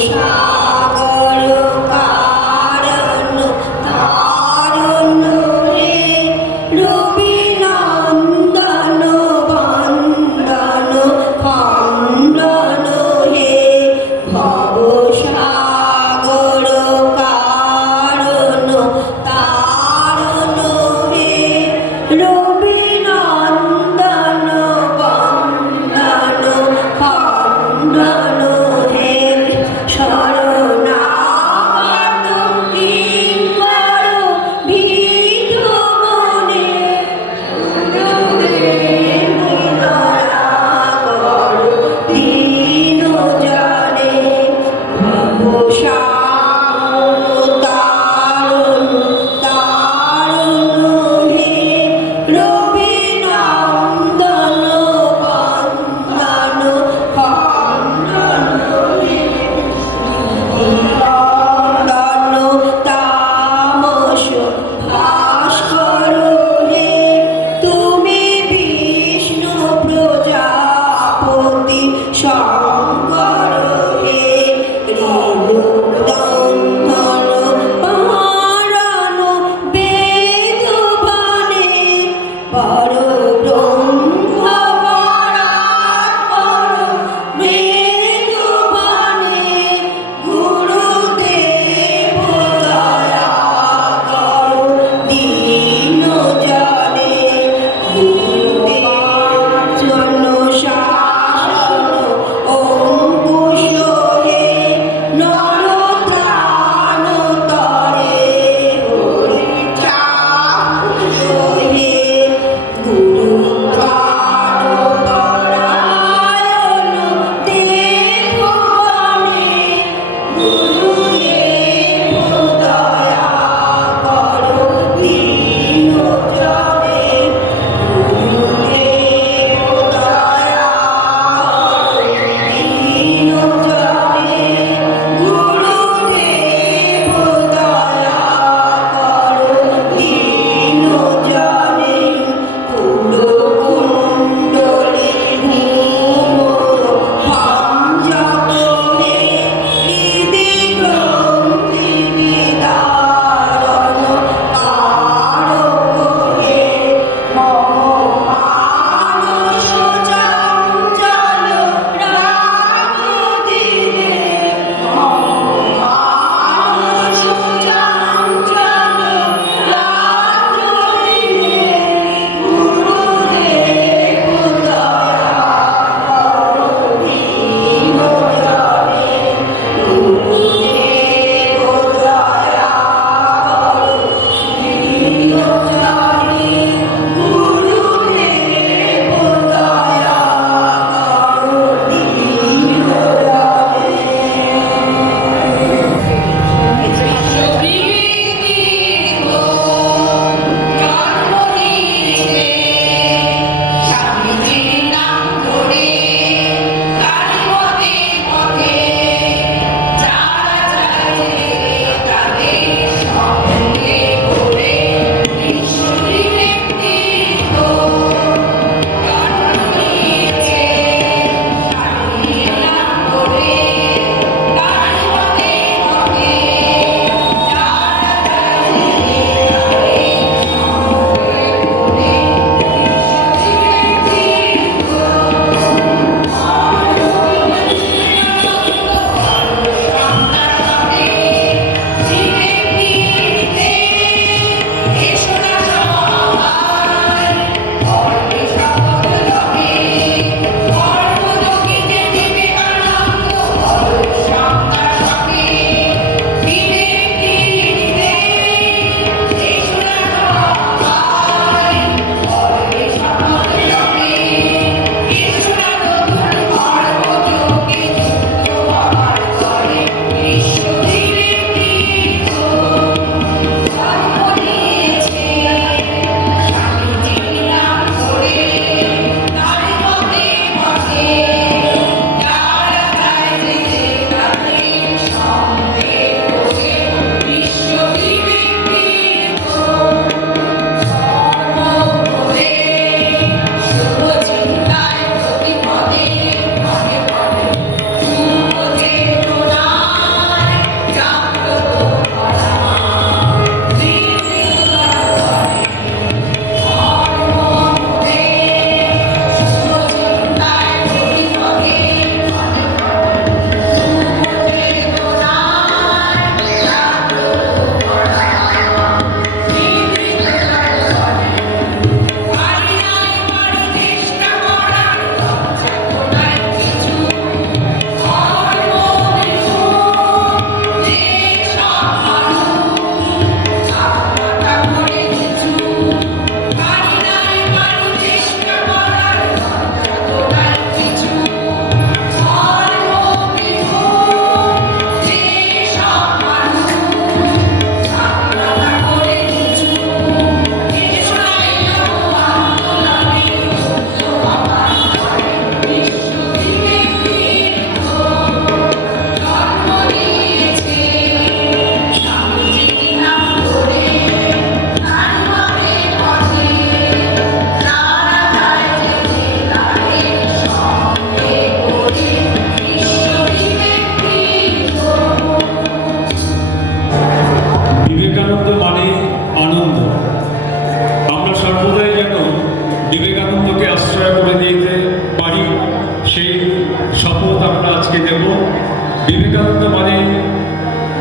সাগর কারণ তারণ রে রবি নন্দন বন্দন খণ্ডন হে ভব সাগর কারণ তারণ হে রবি নন্দন বন্দন খণ্ডন হে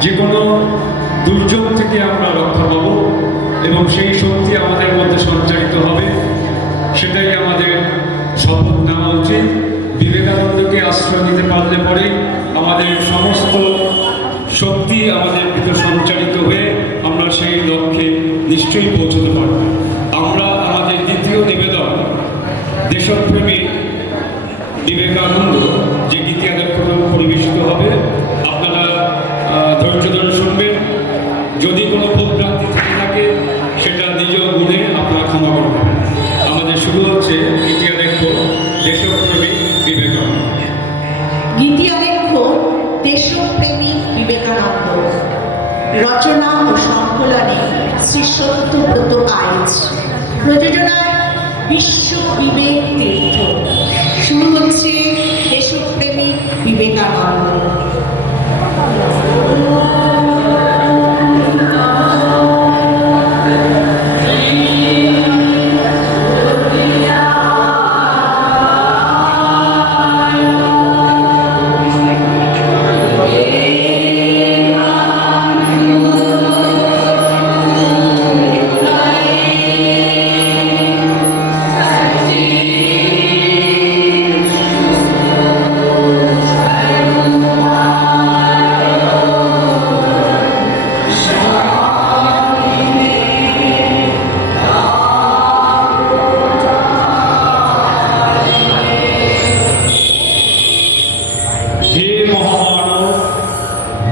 যে কোনো দুর্যোগ থেকে আমরা রক্ষা পাবো এবং সেই শক্তি আমাদের মধ্যে সঞ্চারিত হবে, সেটাই আমাদের শপথ নেওয়া উচিত। বিবেকানন্দকে আশ্রয় নিতে পারলে পরে আমাদের সমস্ত শক্তি আমাদের ভিতর সঞ্চারিত হয়ে আমরা সেই লক্ষ্যে নিশ্চয়ই পৌঁছতে পারব। আমরা আমাদের দ্বিতীয় নিবেদন দেশপ্রেমী বিবেকানন্দ যে গীতি আলেখ্য পরিবেশিত হবে, আপনারা ধৈর্য ধরে শুনবেন। যদি কোনো ভুলভ্রান্তি থেকে থাকে সেটা নিজ গুণে আপনারা ক্ষমা করে দেবেন। আমাদের শুরু হচ্ছে গীতি আলেখ্য দেশপ্রেমী বিবেকানন্দ। গীতি আলেখ্য দেশপ্রেমী বিবেকানন্দ, রচনা ও সংকলনে শ্রী সত্যব্রত আইচ, প্রযোজনায় বিশ্ব বিবেক তীর্থ। শুরু হচ্ছে দেশপ্রেমী বিবেকানন্দ।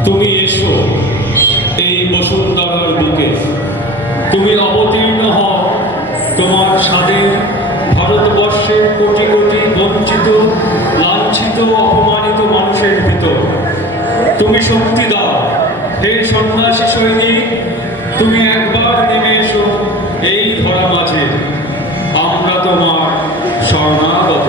তুমি এসো এই বসুন্ধরার বুকে, তুমি অবতীর্ণ হও তোমার স্বাদের ভারতবর্ষের কোটি কোটি বঞ্চিত, লাঞ্ছিত, অপমানিত মানুষের ভিতর। তুমি শক্তি দাও হে সন্ন্যাসী সৈনিক, তুমি একবার নেমে এসো এই ধরা মাঝে, আমরা তোমার শরণাগত।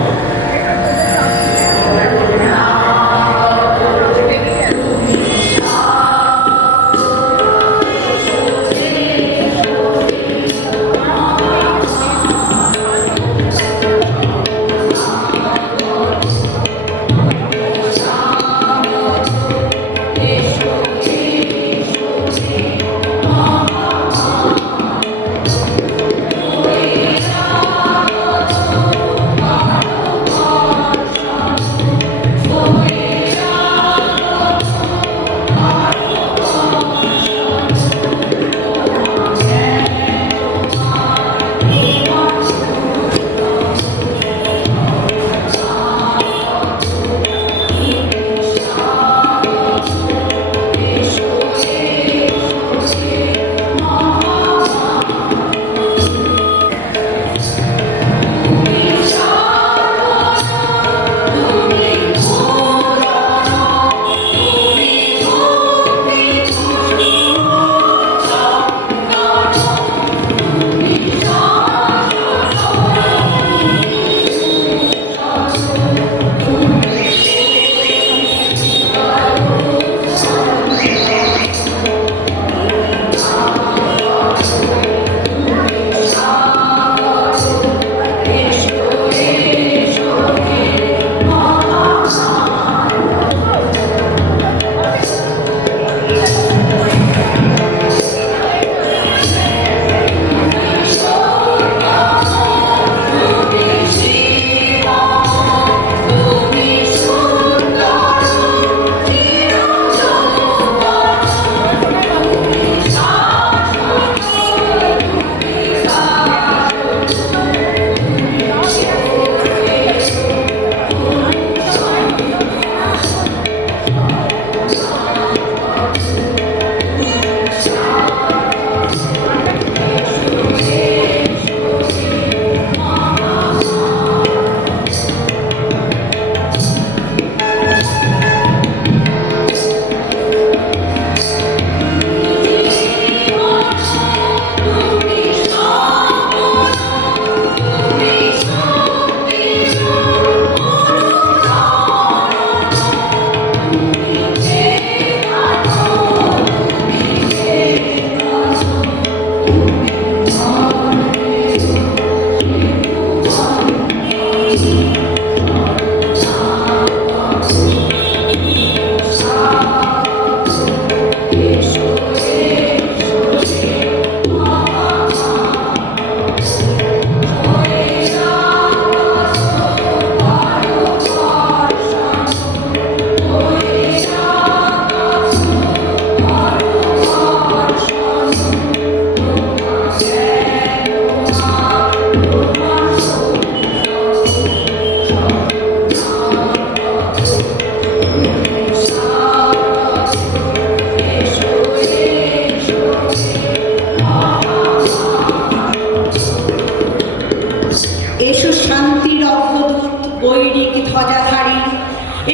এসো শান্তির অগ্রদূত বৈরিক ধ্বজাধারী,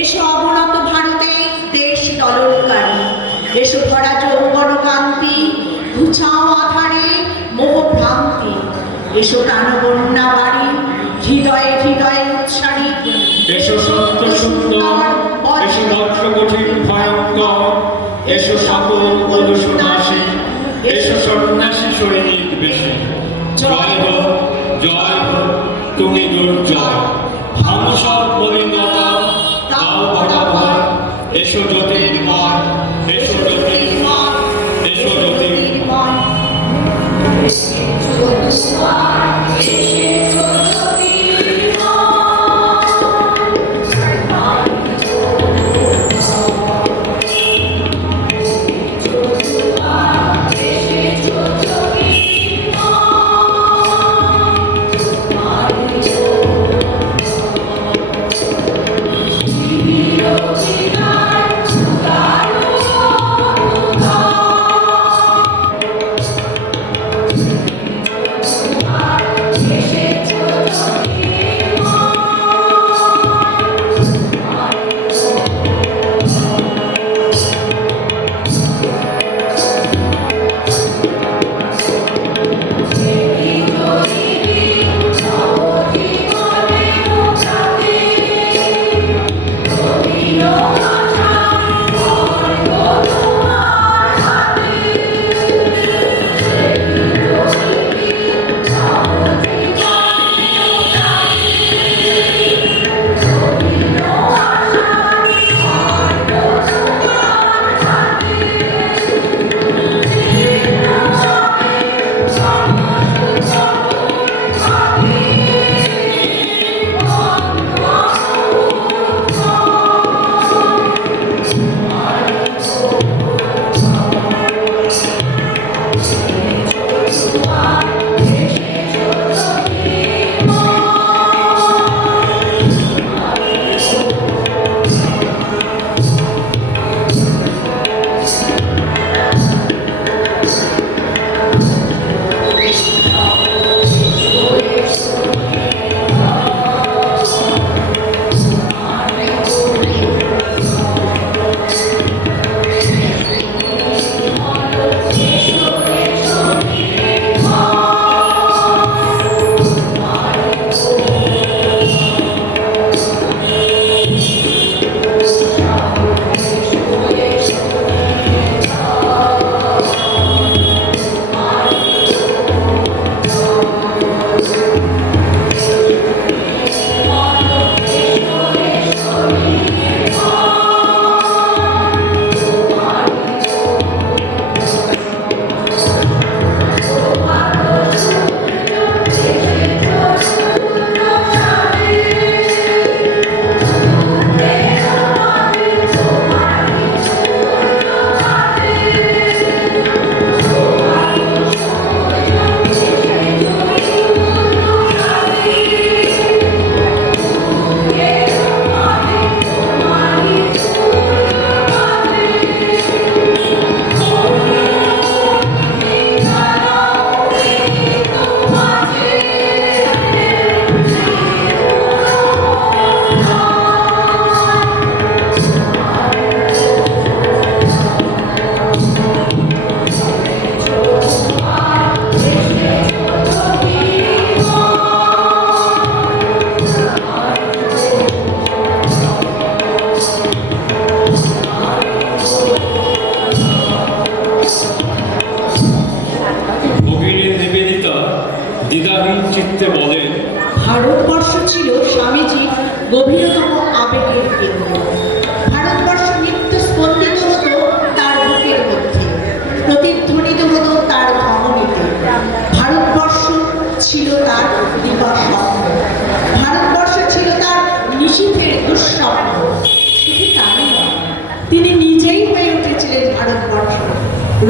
এসো অবনত ভারতে দেশ দলনকারী, এসো ভরা যৌবন কান্তি, ঘুচাও আধারে মোহ ভ্রান্তি, এসো প্রাণবন্যা বাড়ি, হৃদয়ে হৃদয়ে উৎসারী, এসো সত্য সুন্দর, এসো বর্ষ কঠিন ভয়ঙ্কর, এসো সকল অনুসন্ন্যাসী, এসো সন্ন্যাসী সৈনিক বেশি। জয় হোক, জয় হোক, তুমি দুর্জয়, ভাঙ সব মলিনতা, দাও বরাবর, এসো জ্যোতির্ময়, এসো জ্যোতির্ময়, এসো জ্যোতির্ময়।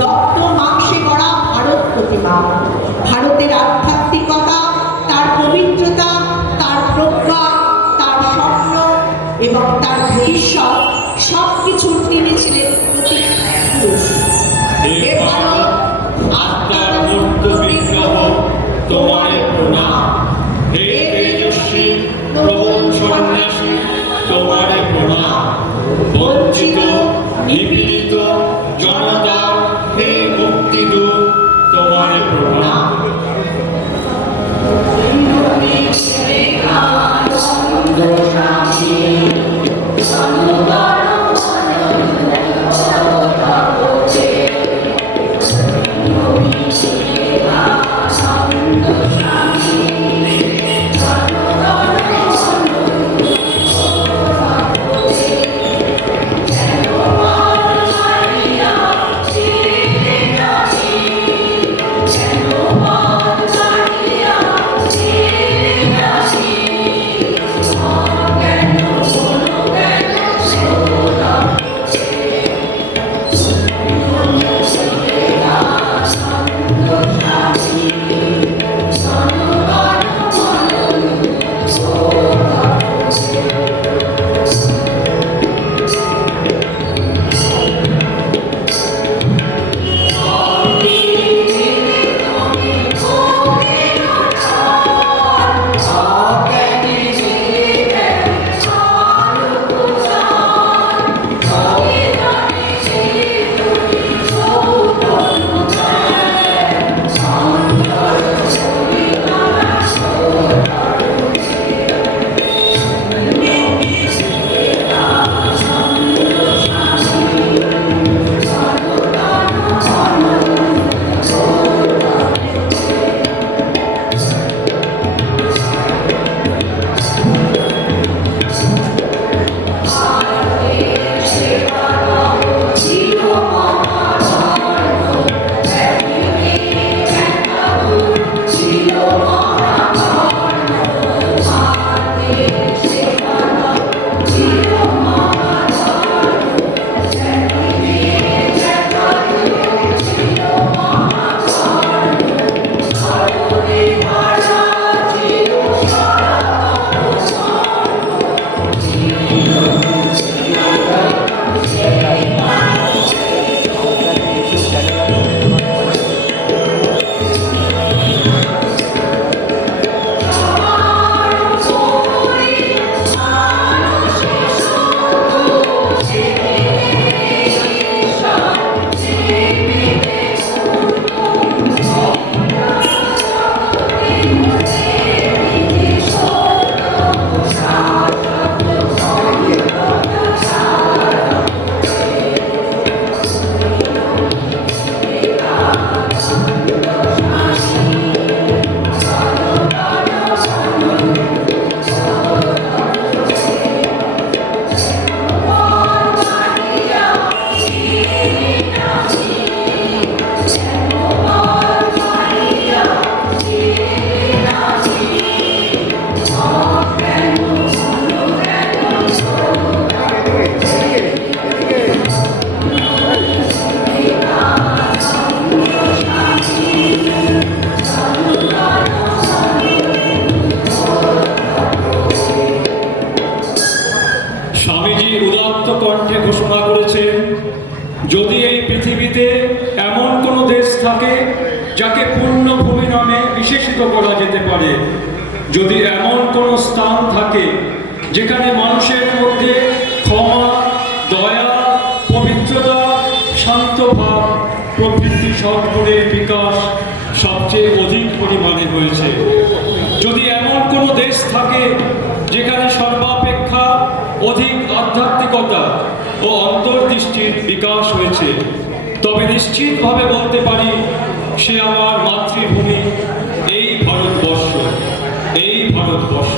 রক্ত মাংসে গড়া ভারত প্রতিমা। ভারতের আধ্যাত্মিকতা, তার পবিত্রতা, তার প্রজ্ঞা, তার স্বপ্ন এবং তার ভবিষ্যৎ সবকিছুর তিনি ছিলেন প্রতীক। হে ভারত, আত্মার মূর্ত বিগ্রহ, তোমায় প্রণাম। হে তেজস্বী প্রবল সন্ন্যাসী, তোমারে প্রণাম। বঞ্চিত নিপীড়িত জনতার হে মুক্তিদূত, তোমারে প্রণাম। যদি এই পৃথিবীতে এমন কোনো দেশ থাকে যাকে পুণ্যভূমি নামে বিশেষিত করা যেতে পারে, যদি এমন কোনো স্থান থাকে যেখানে মানুষের মধ্যে ক্ষমা, দয়া, পবিত্রতা, শান্ত ভাব প্রভৃতি সদ্গুণের বিকাশ সবচেয়ে অধিক পরিমাণে হয়েছে, যদি এমন কোনো দেশ থাকে যেখানে সর্বাপেক্ষা অধিক আধ্যাত্মিকতা ও অন্তর্দৃষ্টির বিকাশ হয়েছে, তবে নিশ্চিতভাবে বলতে পারি সে আমার মাতৃভূমি, এই ভারতবর্ষ, এই ভারতবর্ষ।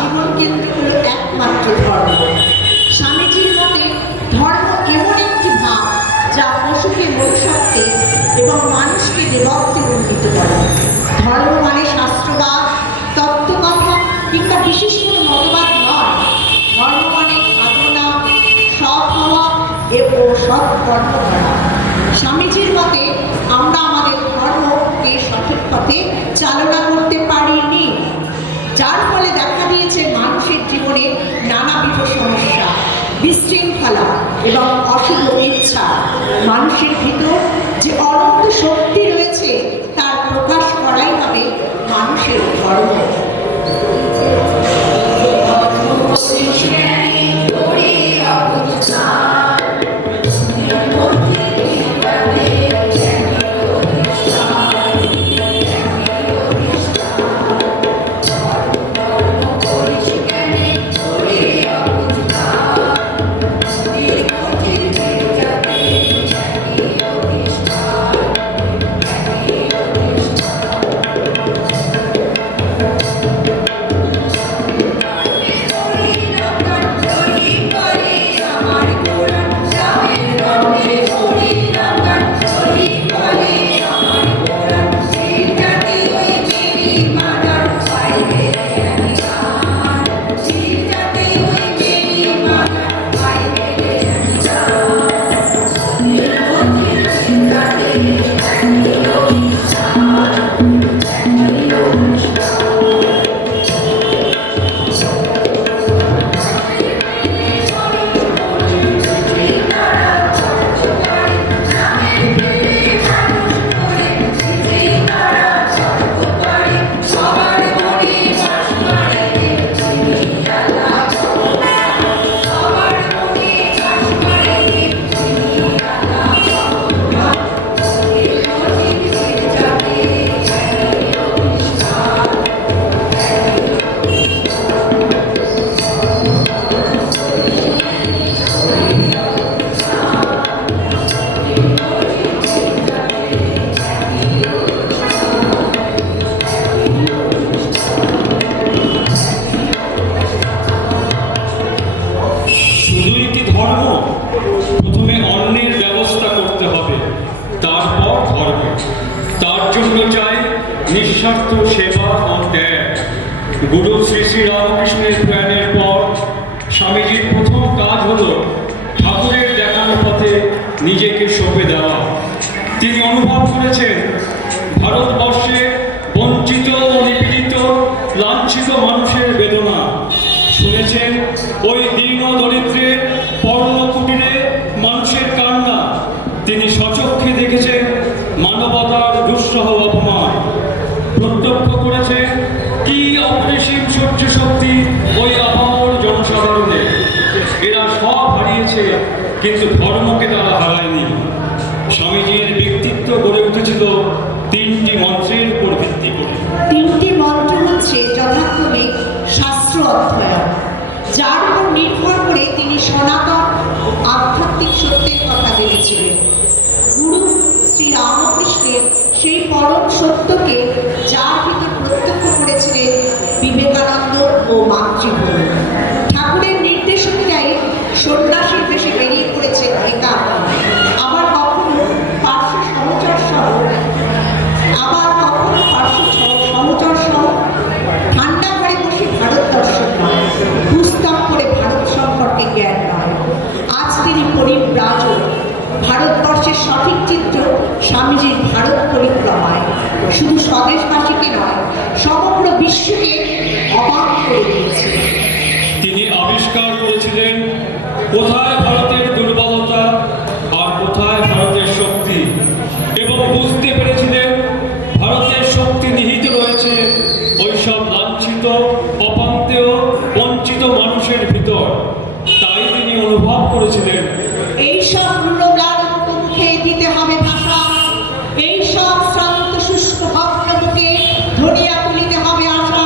জীবন কেন্দ্র হলো একমাত্র ধর্ম। স্বামীজির মতে ধর্ম এমন একটি ভাব যা পশুকে মনুষ্যত্বে এবং মানুষকে দেবত্বে উন্নীত করে। ধর্ম মানে শাস্ত্রবাদ, তত্ত্বকথা কিংবা বিশেষ কোনো মতবাদ নয়। ধর্ম মানে সাধনা, সৎ হওয়া এবং সৎ কর্ম করা। স্বামীজির মতে আমরা আমাদের ধর্মকে সঠিক পথে চালনা করতে পারিনি, যার ফলে দেখা দিয়েছে মানুষের জীবনে নানাবিধ সমস্যা, বিশৃঙ্খলা এবং অশুভ ইচ্ছা। মানুষের ভিতর যে অনন্ত শক্তি রয়েছে তার প্রকাশ করাই হবে মানুষের ধর্ম। নিঃস্বার্থ সেবা ও ত্যাগ। গুরু শ্রী শ্রী রামকৃষ্ণের প্রয়াণের পর স্বামীজির প্রথম কাজ হল ঠাকুরের দেখানো পথে নিজেকে সঁপে দেওয়া। তিনি অনুভব করেছেন ভারতবর্ষে বঞ্চিত ও নিপীড়িত লাঞ্ছিত মানুষের বেদনা। শুনেছেন ওই দীন দরিদ্রের পর্ণ কুটিরে মানুষের কান্না। তিনি স্বচক্ষে দেখেছেন মানবতার দুঃসহ অপমান। প্রত্যক্ষ করেছেন কি অপরিসীম সহ্য শক্তি ওই আপামর জনসাধারণের। এরা সব হারিয়েছে কিন্তু ধর্মকে তারা হারায়নি। স্বামীজির ব্যক্তিত্ব গড়ে উঠেছিল তিনটি মন্ত্রের উপর ভিত্তি করে। তিনটি মন্ত্র হচ্ছে যথাক্রমে শাস্ত্র অধ্যয়ন, যার উপর নির্ভর করে তিনি সনাতন আধ্যাত্মিক সত্যের কথা জেনেছিলেন। গুরু শ্রী রামকৃষ্ণের সেই পরম সত্যকে যার ভিতর প্রত্যক্ষ করেছিলেন বিবেকানন্দ ও মাতৃভূমি। ঠাকুরের নির্দেশ অনুযায়ী সন্ন্যাসীর বেশে বেরিয়ে পড়েছেন একা, আবার কখনো পার্শ্ব সহচর সহ ঠান্ডা করে বসে ভারত দর্শন নয়, পুস্তক করে ভারত সম্পর্কে জ্ঞান নয়। আজ তিনি পরিব্রাজক। ভারতবর্ষের সঠিক চিত্র স্বামীজির ভারত পরিক্রমায় শুধু স্বদেশবাসীকে নয়, সমগ্র বিশ্বকে অবাক করে দিয়েছে। তিনি আবিষ্কার করেছিলেন কোথায় ভারতের দুর্বলতা আর কোথায় ভারতের শক্তি, এবং বুঝতে পেরেছিলেন ভারতের শক্তি নিহিত রয়েছে ওইসব লাঞ্ছিত, অপান্তেয়, বঞ্চিত মানুষের ভিতর। তাই তিনি অনুভব করেছিলেন এইসব রূঢ়গ্লান্ত মুখে দিতে হবে ভাষা, এইসব শ্রান্ত শুষ্ক ভগ্নমুখে ধরিয়া তুলিতে হবে আশা,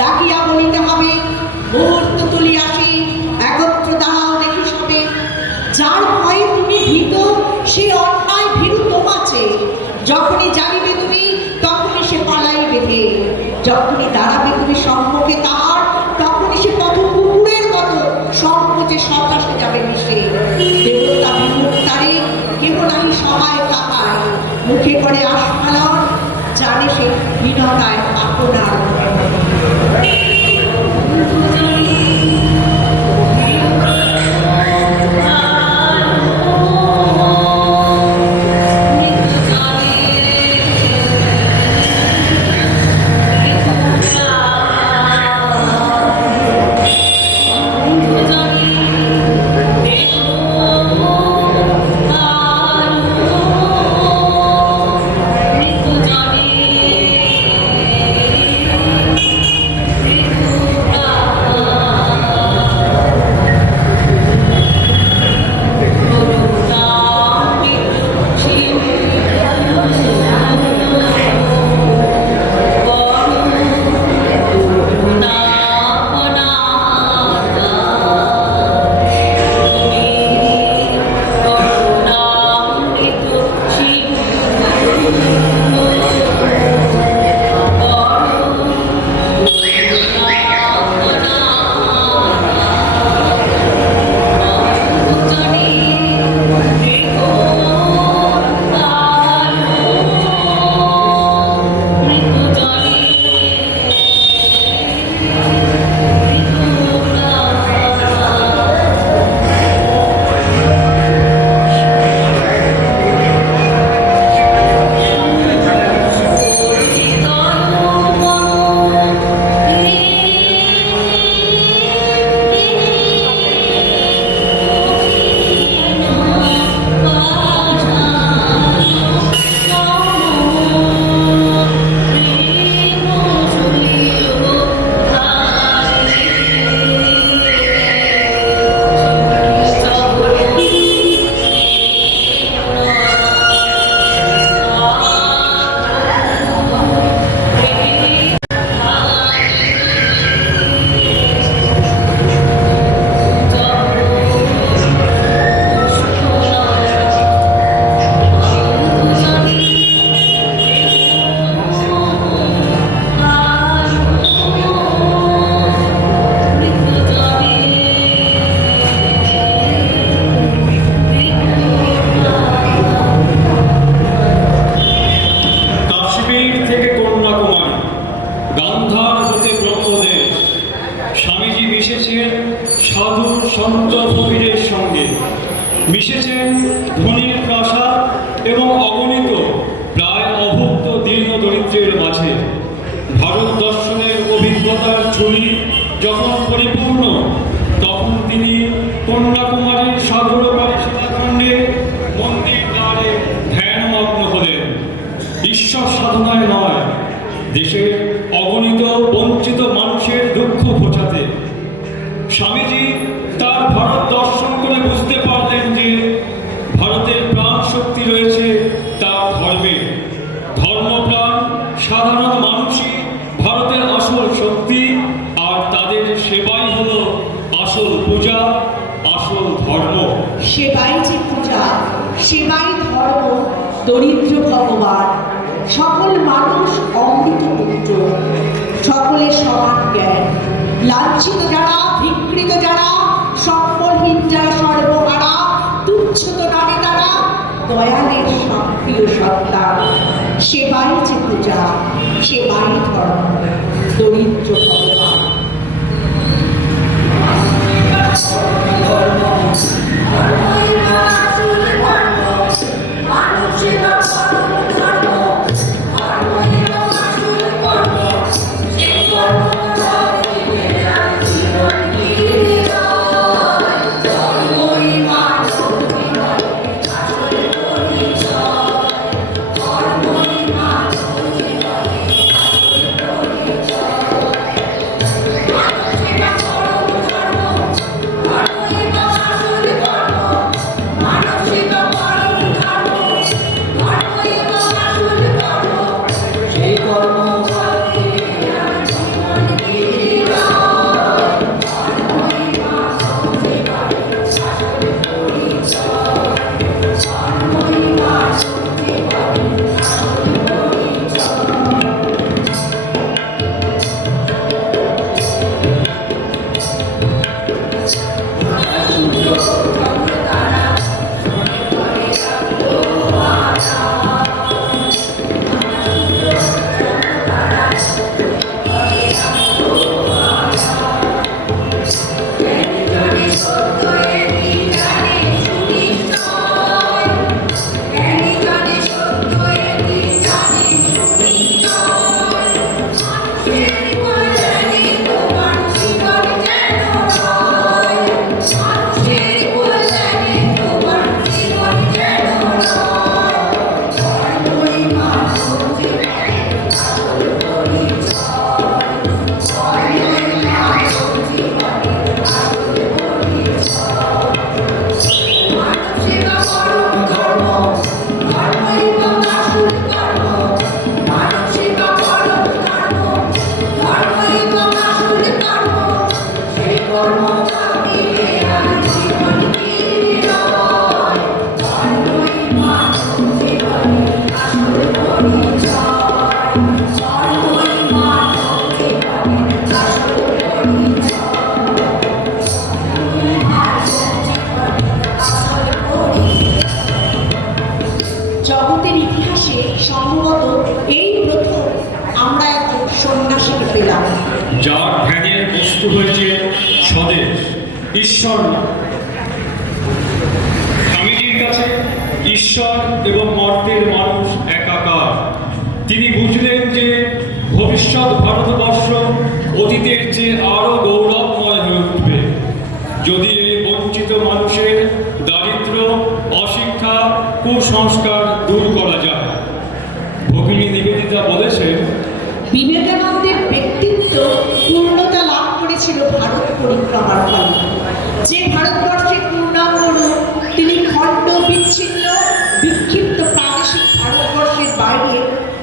ডাকিয়া বলিতে হবে মুহূর্ত তুলিয়াছি, একত্র দাঁড়াও দেখি সবে। যার ভয়ে তুমি ভীত সে অন্যায় ভীরু তোমাছে, যখনই জানিবে তুমি তখনই সে পালাইবে। যখনই দাঁড়াবে তুমি সম্মুখে মুখে করে আস্ফালন, জানে সে হীনতায় আপনার সাধু সন্ত ফকিরের সঙ্গে মিশেছেন ধনীর প্রাসাদ এবং অগণিত প্রায় অভুক্ত দীর্ঘ দরিদ্রের মাঝে। ভারত দর্শনের অভিজ্ঞতার ঝুলি যখন পরিপূর্ণ, তখন তিনি কন্যাকুমারীর সাগরপাড়ি সীতাখণ্ডে মন্দির দ্বারে ধ্যানমগ্ন হলেন। ঈশ্বর সাধনায় নয়, দেশের অগণিত বঞ্চিত মানুষের দুঃখ ঘোচাতে। স্বামীজি তার ভারত দর্শন করে বুঝতে পারলেন যে ভারতের প্রাণ শক্তি রয়েছে তার ধর্মে। ধর্মপ্রাণ সাধারণ মানুষই ভারতের আসল শক্তি, আর তাদের সেবাই হলো আসল পূজা, আসল ধর্ম। সেবাই যে পূজা, সেবাই ধর্ম। দরিদ্র ভগবান, সকল মানুষ অমৃত পুত্র, সকলের সমান জ্ঞান। লাঞ্ছিত যারা, বিকৃত যারা, সম্বলহীন যারা, সর্বহারা, তুচ্ছ নামে তারা দয়ালের সক্রিয় সত্তা। সেবাই যে পূজা, সেবাই ধর্ম। দরিদ্র ভগবান। জ্ঞানের বস্তু হয়েছে স্বদেশ, ঈশ্বর না। স্বামীজির কাছে ঈশ্বর এবং মর্তের মানুষ একাকার। তিনি বুঝলেন যে ভবিষ্যৎ ভারতবর্ষ অতীতের চেয়ে আরো গৌরবময় হয়ে উঠবে যদি এই বঞ্চিত মানুষের দারিদ্র্য, অশিক্ষা, কুসংস্কার দূর করা যায়। ভগিনী নিবেদিতা বলেছেন, বিবেকানন্দের ব্যক্তিত্ব পূর্ণতা লাভ করেছিল ভারত পরিক্রমার ফলে। যে ভারতবর্ষের পূর্ণাঙ্গ রূপ তিনি খণ্ড বিচ্ছিন্ন বিক্ষিপ্ত প্রাদেশিক ভারতবর্ষের বাইরে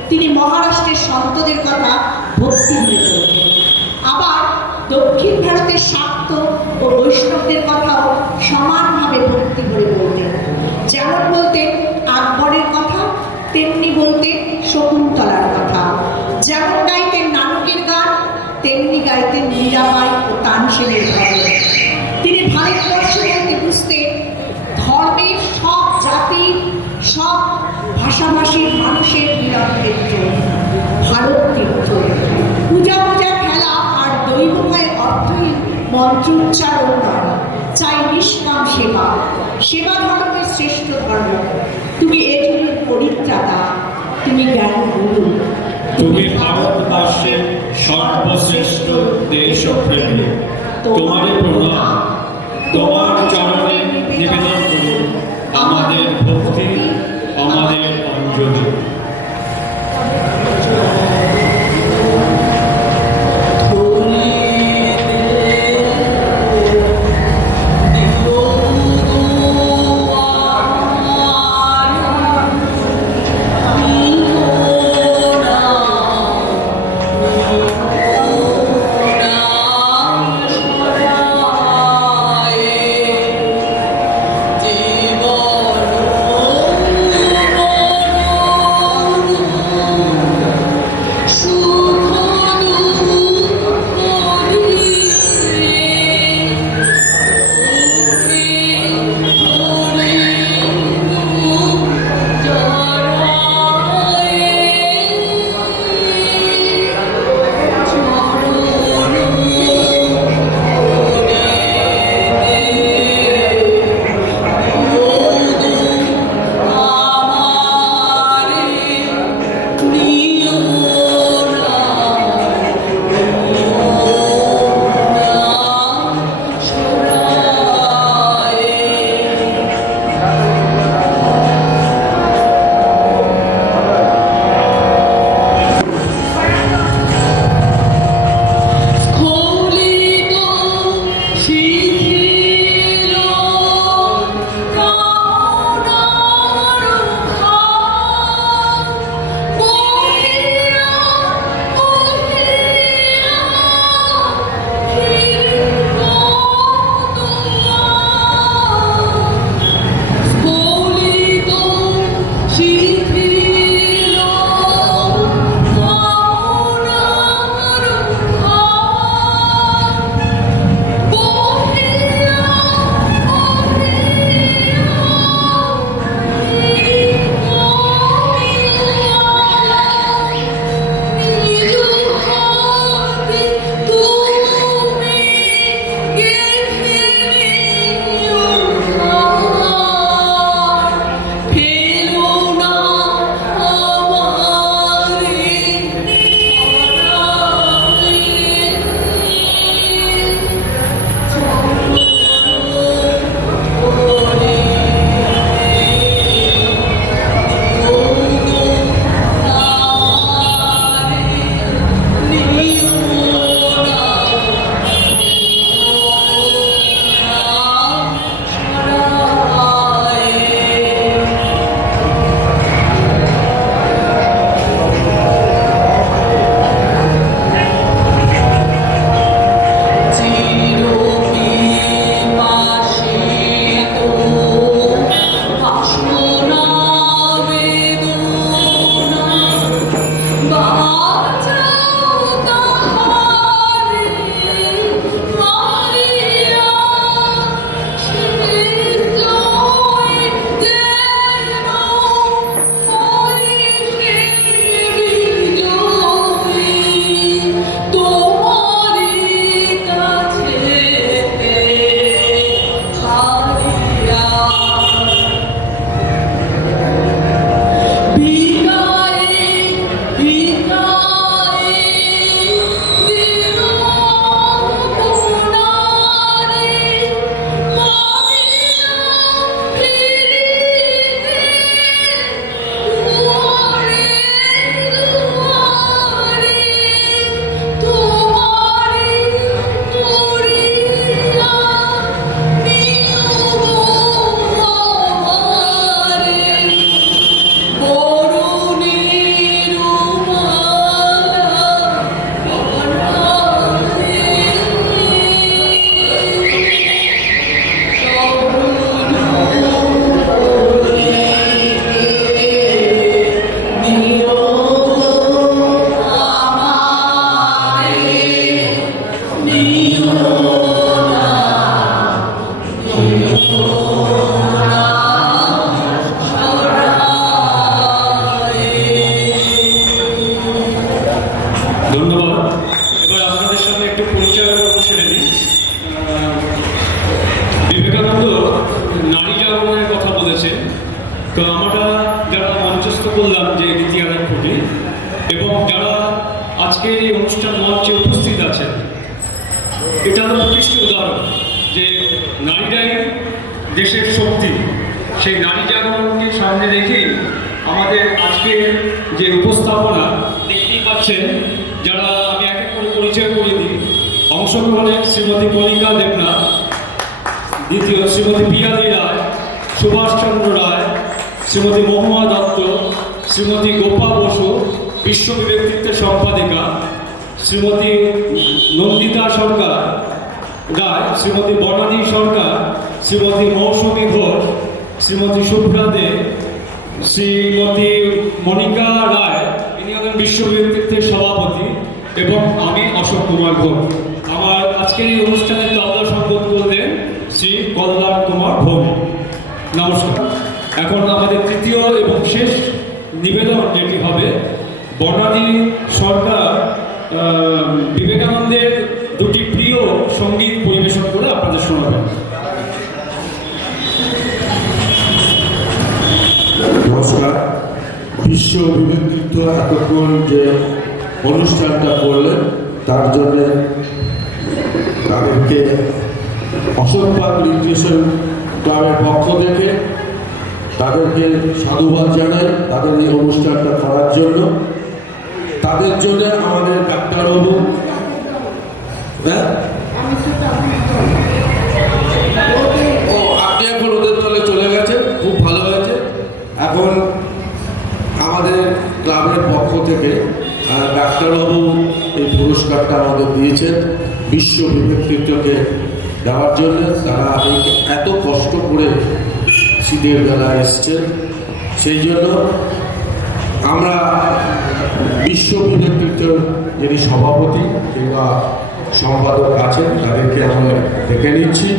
তিনি মহারাষ্ট্রের সন্তদের কথা ভক্তি ভরে বলতেন। আবার দক্ষিণ ভারতের শাক্ত ও বৈষ্ণবদের কথাও সমানভাবে ভক্তি ভরে বলতেন। যেমন বলতেন আকবরের কথা, তেমনি বলতেন শকুন্তলার কথা। যেমন গাইতেন নানকের গান, তেমনি গাইতেন মীরাবাই ও তানসেনের ভজন। তিনি ভারতবর্ষ বলতে বুঝতেন ধর্মের সব জাতির, সব ভাষাভাষীর মানুষের মিলন ক্ষেত্র, ভারত তীর্থ। পূজা পূজা খেলা আর দৈবময় অর্থহীন মন্ত্রোচ্চারণ নয়, চাই নিষ্কাম সেবা। সেবা ধর্মের শ্রেষ্ঠ ধর্ম। তুমি এ যুগের পরিত্রাতা, তুমি জ্ঞান গুরু, তুমি ভারতবর্ষের সর্বশ্রেষ্ঠ দেশপ্রেমী। তোমারে প্রণাম, তোমার চরণে নিবেদন করুন আমাদের ভক্তি, আমাদের অঞ্জলি। ধন্যবাদ। এবার আপনাদের সামনে একটু পরিচয় ছেড়ে দিই। বিবেকানন্দ নারী জাগরণের কথা বলেছেন, তো আমরা যারা মঞ্চস্থ করলাম যে রীতি আদায় খুঁটি এবং যারা আজকে এই অনুষ্ঠান মঞ্চে উপস্থিত আছেন, এটা হলো প্রতিষ্ঠিত উদাহরণ যে নারীরাই দেশের শক্তি। সেই নারী জাগরণকে সামনে রেখেই আমাদের আজকের যে উপস্থাপনা দেখতেই পাচ্ছেন, যারা আমি এক এক করে পরিচয় করে দিই। অংশগ্রহণে শ্রীমতী কণিকা দেবনাথ, দ্বিতীয় শ্রীমতী পিয়ালি রায়, সুভাষচন্দ্র রায়, শ্রীমতী মহুয়া দত্ত, শ্রীমতী গোপা বসু, বিশ্ব ব্যক্তিত্বের সম্পাদিকা, শ্রীমতী নন্দিতা সরকার রায়, শ্রীমতী বনানী সরকার, শ্রীমতী মৌসুমী ঘোষ, শ্রীমতী শুভ্রা দে, শ্রীমতী মনিকা রায়, ইনি হলেন বিশ্ব ব্যক্তিত্বের সভাপতি, এবং আমি অশোক কুমার ঘোষ। আমার আজকের এই অনুষ্ঠানে তবলা সংগত করলেন শ্রী কল্যাণ কুমার ভৌমিক। নমস্কার। এখন আমাদের তৃতীয় এবং শেষ নিবেদন যেটি হবে, বনানী সরকার বিবেকানন্দের দুটি প্রিয় সঙ্গীত পরিবেশন করে আপনাদের শোনাবেন। নমস্কার। বিশ্ব বিবেকৃত এতক্ষণ যে অনুষ্ঠানটা করলেন তার জন্য তাদেরকে অশোকপাত রিক্রিয়েশন ক্লাবের পক্ষ থেকে তাদেরকে সাধুবাদ জানাই তাদের এই অনুষ্ঠানটা করার জন্য। তাদের জন্য আমাদের ডাক্তারবাবু, হ্যাঁ ও আপনি এখন ওদের দলে চলে গেছেন, খুব ভালো হয়েছে। এখন আমাদের ক্লাবের পক্ষ থেকে ডাক্তারবাবু এই পুরস্কারটা আমাদের দিয়েছেন বিশ্ব বিবেকৃতকে দেওয়ার জন্য। তারা এত কষ্ট করে শীতের বেলা এসছেন, সেই জন্য আমরা বিশ্ব বিবেকৃত যিনি সভাপতি কিংবা সম্পাদক আছেন তাদেরকে আমরা ডেকে নিচ্ছি,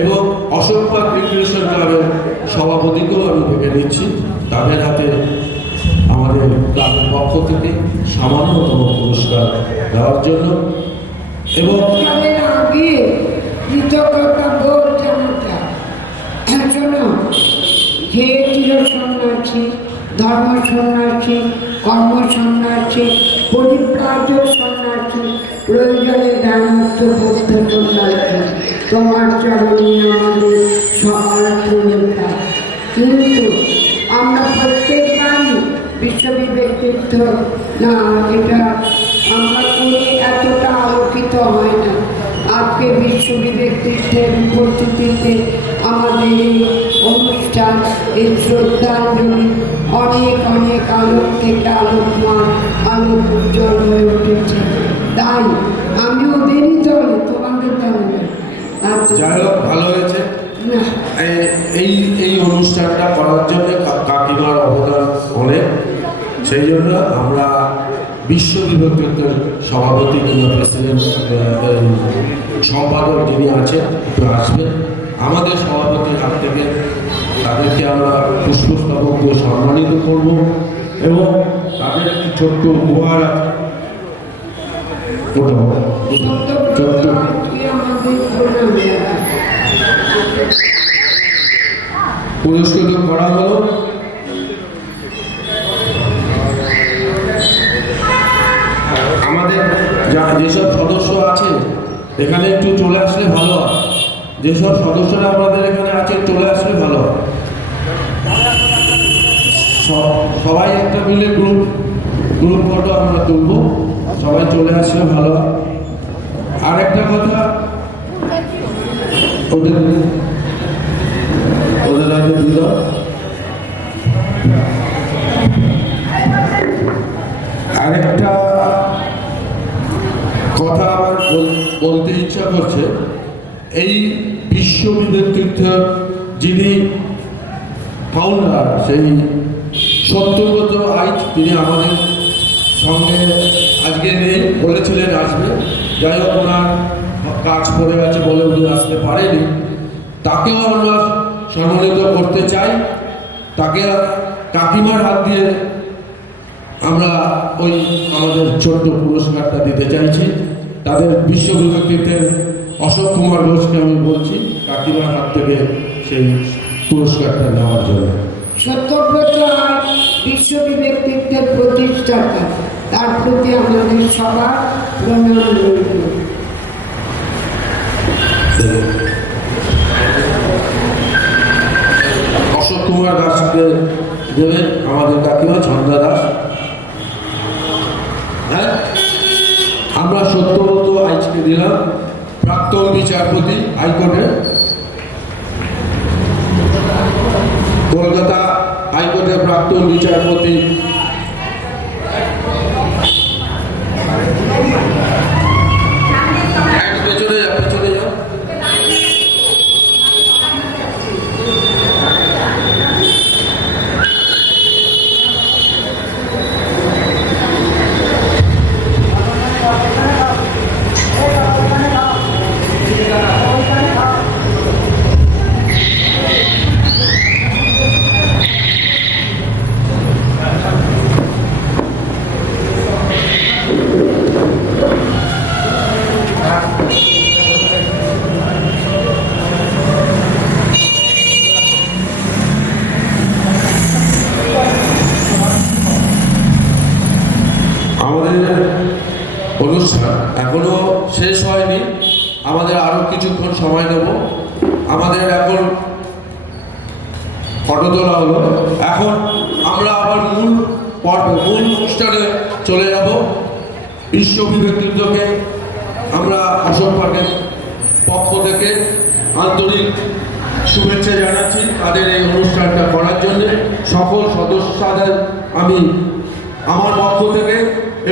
এবং অশোকপাত রিক্রিয়েশন ক্লাবের সভাপতিকেও আমি ডেকে নিচ্ছি। তাদের হাতে আমাদের ক্লাবের পক্ষ থেকে সামান্যতম পুরস্কার দেওয়ার জন্য। এবং তাদের আগে কৃতজ্ঞতা বোধ জানাটা শোনো, যে চির সন্ন্যাসী, ধর্ম সন্ন্যাসী, কর্ম সন্ন্যাসী, পরিব্রাজক সন্ন্যাসী, প্রয়োজনে জ্ঞানমুক্ত বৌদ্ধ সন্ন্যাসী, তোমার চরণে আমাদের সবার প্রয়োজনতা। কিন্তু আমরা প্রত্যেকবারই বিশ্ববিবেকতীর্থ না, এটা আমরা করে এতটা আলোকিত হয় না। আজকে বিশ্ববিবেকতীর্থের উপস্থিতিতে আমাদের এই অনুষ্ঠান, এই শ্রদ্ধাঞ্জলি অনেক অনেক আলোক থেকে আলোকমান, আলোক উজ্জ্বল হয়ে উঠেছে। তাই আমি ওদেরই দলে, তোমাদের দলে না। যাই হোক, ভালো হয়েছে। না, এই অনুষ্ঠানটা করার জন্য কাকিমার অবদান অনেক। সেই জন্য আমরা বিশ্ব বিবেকতীর্থের সভাপতি কিংবা প্রেসিডেন্ট সম্পাদক যিনি আছেন একটু আসবেন, আমাদের সভাপতির হাত থেকে তাদেরকে আমরা পুষ্পস্তবক দিয়ে সম্মানিত করব, এবং তাদের একটি ছোট্ট উপহার পুরস্কৃত করা হলো। আমাদের যেসব সদস্য আছে এখানে একটু চলে আসলে ভালো হয়, যেসব সদস্যরা আমাদের এখানে আছে চলে আসলে ভালো হয়। সবাই একটা মিলে গ্রুপ ফটো আমরা তুলব, সবাই চলে আসলে ভালো হয়। আর একটা কথা, ওদের হাতে দিয়ে দাও। আরেকটা কথা আমার বলতে ইচ্ছা করছে, এই বিশ্ব বিবেকতীর্থের যিনি ফাউন্ডার, সেই সত্যব্রত আইচ, তিনি আমাদের সঙ্গে আজকে নেই, বলেছিলেন আসবে। যাই হোক ওনার কাজ পড়ে গেছে বলে উনি আসতে পারেনি, তাকেও আমরা সম্মানিত করতে চাই। তাকে কাকিমার হাত দিয়ে আমরা ওই আমাদের ছোট্ট পুরস্কারটা দিতে চাইছি। তাদের বিশ্ববিভূতিত্বের অশোক কুমার ঘোষকে আমি বলছি কাকিমার হাত থেকে সেই পুরস্কারটা নেওয়ার জন্য। সত্যব্রত আজ বিশ্ববিভূতিত্বের প্রতিষ্ঠাতা, তার প্রতি আমাদের সবার প্রণাম রইল। অশোক কুমার দাসকে দেবেন আমাদের কাকিমা ছন্দা দাস। হ্যাঁ, আমরা সত্যব্রত আজকে দিলাম প্রাক্তন বিচারপতি হাইকোর্টের, কলকাতা হাইকোর্টের প্রাক্তন বিচারপতি পেছনে যাও, পেছনে যাও। আমাদের অনুষ্ঠান এখনো শেষ হয়নি, আমাদের আরো কিছুক্ষণ সময় নেব। আমাদের এখন ফটো তোলা হলো, এখন আমরা আবার মূল পর্বে মূল অনুষ্ঠানে চলে যাব। বিশ্ববিভূতিত্বকে আমরা অশোক পার্কের পক্ষ থেকে আন্তরিক শুভেচ্ছা জানাচ্ছি তাদের এই অনুষ্ঠানটা করার জন্য। সকল সদস্যদের আমি আমার পক্ষ থেকে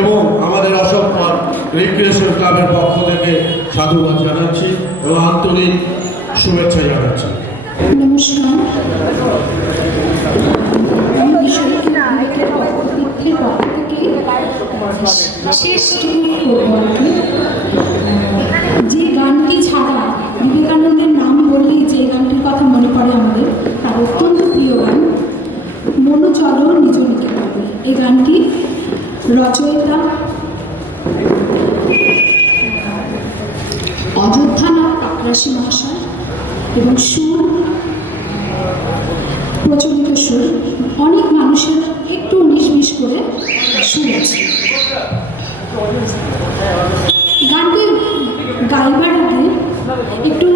এবং আমাদের অশোক পার্ক রিক্রিয়েশন ক্লাবের পক্ষ থেকে সাধুবাদ জানাচ্ছি এবং আন্তরিক শুভেচ্ছা জানাচ্ছি। নমস্কার, আমি বিশ্ববিদ্যালয়ের পক্ষ থেকে শেষ করব আর কি। যে গানটি ছাড়া বিবেকানন্দের নাম বললেই যে গানটির কথা মনে পড়ে আমাদের, তার অত্যন্ত প্রিয় গান মনো চলো নিজ নিকেতনে। এই গানটি রচয়িতা অযোধ্যানাথ কাকরাশি মহাশয় এবং সুর প্রচলিত সুর, অনেক মানুষের একটু 19-20 করে সুর আছে। গানটি গাইবার আগে একটু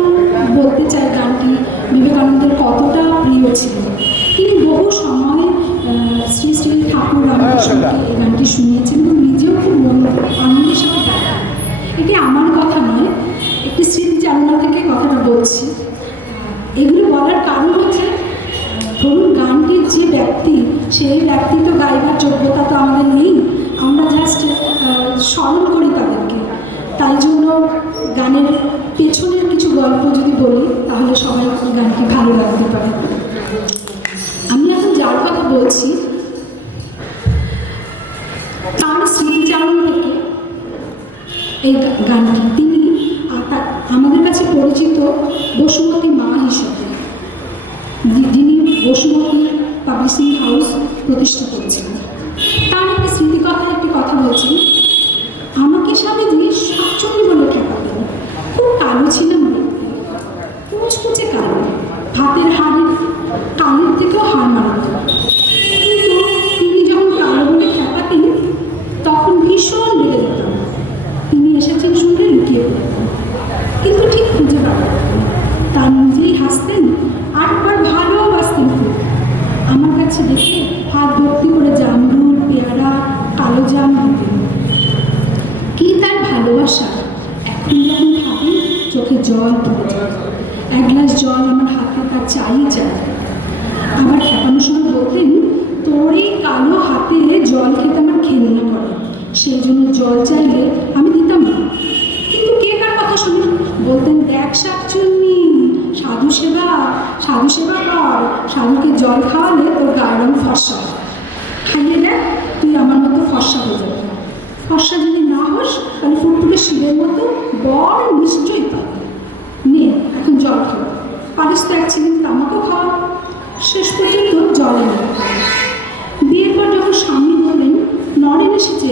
বলতে চাই গানটি বিবেকানন্দের কতটা প্রিয় ছিল। তিনি বহু সময় শ্রী শ্রী ঠাকুর রামকৃষ্ণকে এই গানটি শুনিয়েছেন এবং নিজেও খুব আনন্দের সাথে গান। এটি আমার কথা নয়, একটি স্মৃতিচারণা থেকে কথাটা বলছি। এগুলো বলার কারণ হচ্ছে, ধরুন গানটির যে ব্যক্তি, সেই ব্যক্তি তো গাইবার যোগ্যতা তো আমাদের নেই, আমরা জাস্ট স্মরণ করি তাদেরকে। তাই জন্য গানের পেছনের কিছু গল্প যদি বলি তাহলে সবাই গানটি ভালো লাগতে পারে। আমি এখন যার কথা বলছি তার স্মৃতিচারণ থেকে এই গানটি। তিনি আমাদের কাছে পরিচিত বসুমতী মা হিসেবে, যিনি বসুমতী পাবলিশিং হাউস প্রতিষ্ঠা করেছিলেন। তার একটি স্মৃতিকথার একটি কথা বলছেন, আমাকে স্বামীজি শাকচুন্নি বলে ঠেকাতেন। খুব কালো ছিলাম দেখতে, কুচকুচে কালো, হাতের হাড়ের কানের থেকেও হাড় মারাত। কিন্তু তিনি যখন কালো বলে ঠেকাতেন তখন ভীষণ রেগে যেতাম। তিনি এসেছেন শুনলে লুকিয়ে পড়তেন, কিন্তু ঠিক খুঁজে পাবেন। তার নিজেই হাসতেন আর একবার ভালোবাসতেন খুব। আমার কাছে দেখে হাত ভর্তি করে জামরুল, পেয়ারা, কালো জাম দিতেন। কি তার ভালোবাসা! এখন যখন ভাবি চোখে জল পড়ে যায়। এক গ্লাস জল আমার হাতে তার চাই চাই। আবার ঠেকানোর সময় বলতেন, তোর এই কালো হাতে জল খেতে আমার ঘেন্না করে, সেই জন্য জল চাইলে আমি দিতাম না। কিন্তু কে কার কথা শুনে? বলতেন, দেখ শাকচুন্নি, সাধু সেবা কর, সাধুকে জল খাওয়ালে তোর গায়ের রং ফর্সা, খাইয়ে দেখ তুই আমার মতো ফর্সা হয়ে যাবে। ফর্সা যদি না হোস তাহলে ফুটফুটে শিবের মতো বড় নিশ্চয়ই পাবে। নে এখন জল খাও, পারিস তো এক চিনি তামাকও খাওয়া। শেষ পর্যন্ত জল এনে বিয়ের পর যখন স্বামী বললেন নরেন এসেছে,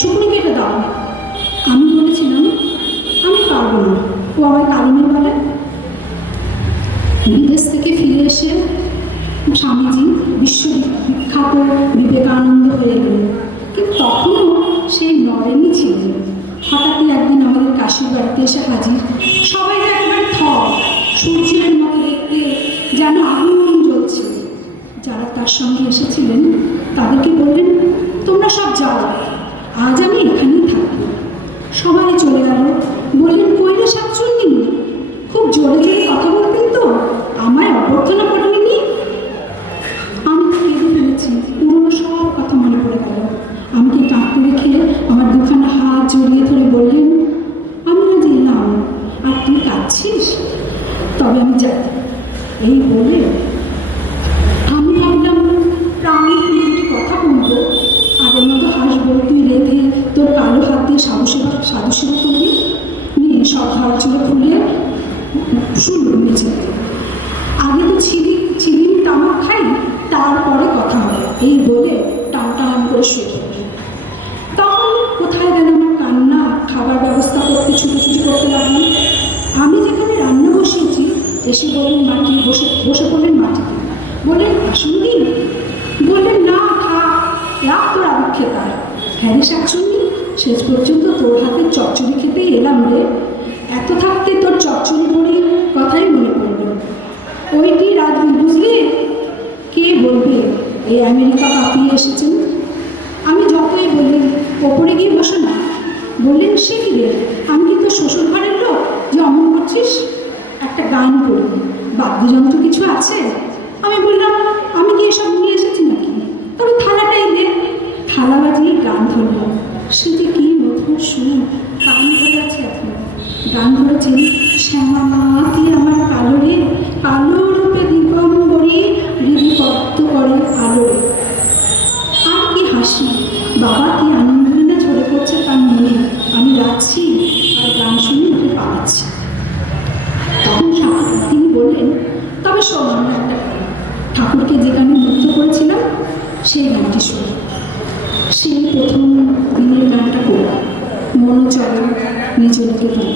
শুকনো কেটে দাও, আমি বলেছিলাম আমি পারবো না, ও আমায় কারণে বলে। বিদেশ থেকে ফিরে এসে স্বামীজি বিশ্ববিখ্যাত বিবেকানন্দ হয়ে গেলেন, কিন্তু তখনও সেই নরেনই ছিলেন। হঠাৎই একদিন আমাদের কাশির বাড়িতে এসে হাজির, সবাই একবার সূর্যের মতো দেখতে যেন আগুন জ্বলছে। যারা তার সঙ্গে এসেছিলেন তাদেরকে বললেন তোমরা সব যাও, আজ আমি এখানেই থাকবো। সবাই চলে গেল। বললেন কইলে শাকচুন্নি, খুব জোরে জোরে কথা বলতেন তো, আমায় অভ্যর্থনা করেননি। আমি তো কেঁদে ফেলেছি, পুরোনো সব কথা মনে পড়ে গেল। আমাকে কাঁদতে দেখে আমার দুখানা হাত জড়িয়ে ধরে বললেন আমি আজ এলাম আর তুই কাঁদছিস, তবে আমি যাই। এই বলে আমি ভাবলাম প্রাণ খুলে একটি কথা বলবো, আগের মতো হাসবো, তুই রেখে তোর কালো হাত দিয়ে সাধু সেবা করবি। নিয়ে সব ঘর চলে খুলে শুনল নিচে। আগে তো ছিদিন তামাক খাই, তারপরে কথা হবে, এই বলে টান টান করে শুয়ে পড়ল। তখন কোথায় গেল আমার কান্না, খাবার ব্যবস্থা করতে ছুটোছুটি করতে লাগলাম। আমি যেখানে রান্না বসিয়েছি এসে বললেন মাটি বসে পড়লেন মাটিতে। বললেন আসুন দিন, বললেন না খা, রাখ তোর আবিক্ষেতা। হ্যাঁ রে শাকচুন্নি, শেষ পর্যন্ত তোর হাতে চচ্চড়ি খেতেই এলাম রে। এত থাকতে তোর চচ্চড়ি বড়ির কথাই মনে পড়ল। ওইটি রাজবি বুঝলি, কে বলবে এই আমেরিকা কাঁপিয়ে এসেছেন। আমি যতই বলি ওপরে গিয়ে বসো না, বললেন সে কি রে, আমি কি তোর শ্বশুর ঘরের লোক যে অমন করছিস। একটা গান করি, বাদ্যযন্ত্র কিছু আছে। আমি বললাম আমি কি এসব নিয়ে এসেছি নাকি, তবে থালাটাই দে। থালা বাজিয়ে গান ধরলাম, সে যে কি মধুর সুর, গান ধরে আছে এখন। গান ধরেছে শ্যামা কি আমার কালো রে, কালো রূপে দিগম্বরী হৃদিপত্ত করে আলোরে। আর কি হাসি, বাবা কি আনন্দ না ঝরে পড়ছে তার মনে। আমি যাচ্ছি আর গান শুনে উঠে পালাচ্ছি। তখন তিনি বললেন তবে শোন আমরা একটা ঠাকুরকে যে গানে মুগ্ধ করেছিলাম সেই গানটি শোন। সেই প্রথম দিনের গানটা করলাম, মন চলে নিজ লিখে তোলে।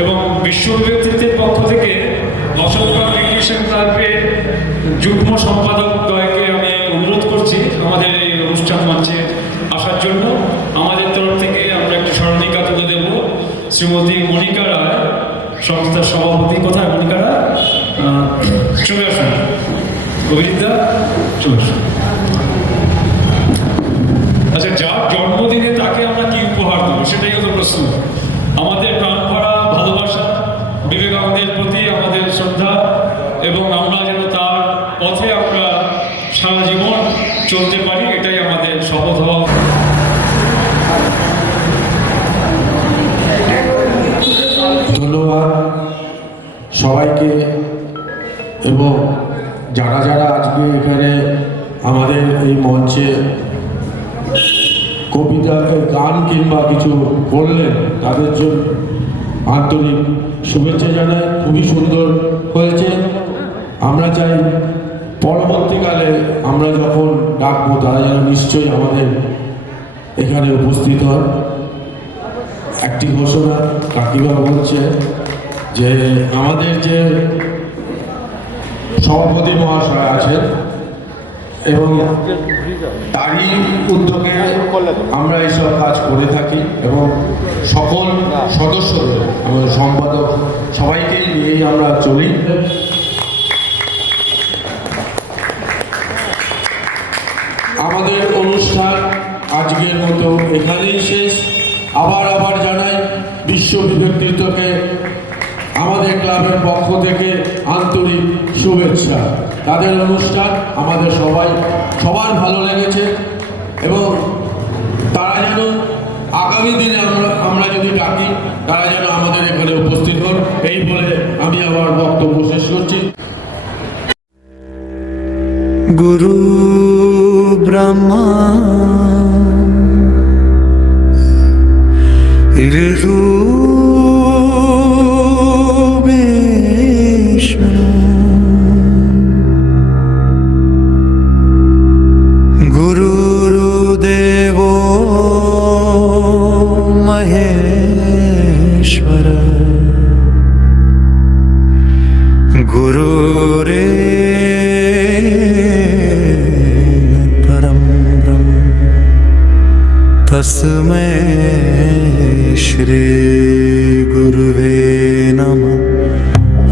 এবং বিশ্ব বিবেকতৃত্বের পক্ষ থেকে অশোকা রিক্রিয়েশন ক্লাবের যুগ্ম সম্পাদক দ্বয়কে আমি অনুরোধ করছি আমাদের এই অনুষ্ঠান মঞ্চে আসার জন্য। আমাদের তরফ থেকে আমরা একটি স্মরণিকা তুলে দেব শ্রীমতী মনিকা রায়, সংস্থার সভাপতি। কোথায় মনিকা রায়? চলে আসুন। অভিজিৎদা চলে আসুন। আচ্ছা, যার জন্মদিনে তাকে আমরা কি উপহার দেবো সেটাই হলো প্রশ্ন। আমাদের প্রাণ ভরা ভালোবাসা, বিবেকানন্দের প্রতি আমাদের শ্রদ্ধা, এবং আমরা যেন তার পথে আমরা সারা জীবন চলতে পারি, এটাই আমাদের শপথ হওয়া। ধন্যবাদ সবাইকে, এবং যারা যারা আজকে এখানে আমাদের এই মঞ্চে কবিতা, গান কিংবা কিছু করলেন তাদের জন্য আন্তরিক শুভেচ্ছা জানাই। খুবই সুন্দর হয়েছে। আমরা চাই পরবর্তীকালে আমরা যখন ডাকবো তারা যেন নিশ্চয়ই আমাদের এখানে উপস্থিত হন। একটি ঘোষণা কাকিমা বলছে যে আমাদের যে সভাপতি মহাশয় আছেন এবং তারই উদ্যোগে আমরা এইসব কাজ করে থাকি, এবং সকল সদস্যদের, আমাদের সম্পাদক সবাইকেই নিয়েই আমরা চলি। আমাদের অনুষ্ঠান আজকের মতো এখানেই শেষ। আবার জানাই বিশ্ব বিবেকতৃত্বকে আমাদের ক্লাবের পক্ষ থেকে আন্তরিক শুভেচ্ছা। তাদের অনুষ্ঠান আমাদের সবার ভালো লেগেছে, এবং তারা যেন আগামী দিনে আমরা যদি ডাকি তারা যেন আমাদের এখানে উপস্থিত হন, এই বলে আমি আমার বক্তব্য শেষ করছি। গুরু ব্রহ্মা गुरुर्देव महेश्वर गुरुरेव परं ब्रह्म तस्मै श्री गुरुवे नमः।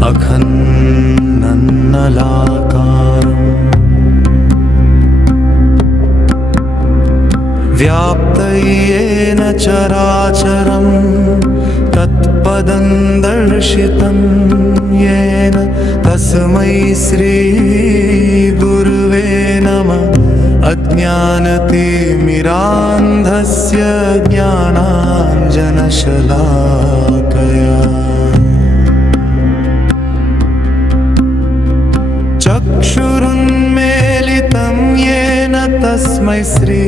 अखण्डमण्डलाकारम् व्याप्तयेन चराचरं तत्पदं दर्शितं येन तस्मै श्री गुरुवे नमः। अज्ञानतिमिरान्धस्य ज्ञानाञ्जनशलाकया चक्षुरुन्मीलितं येन तस्मै श्री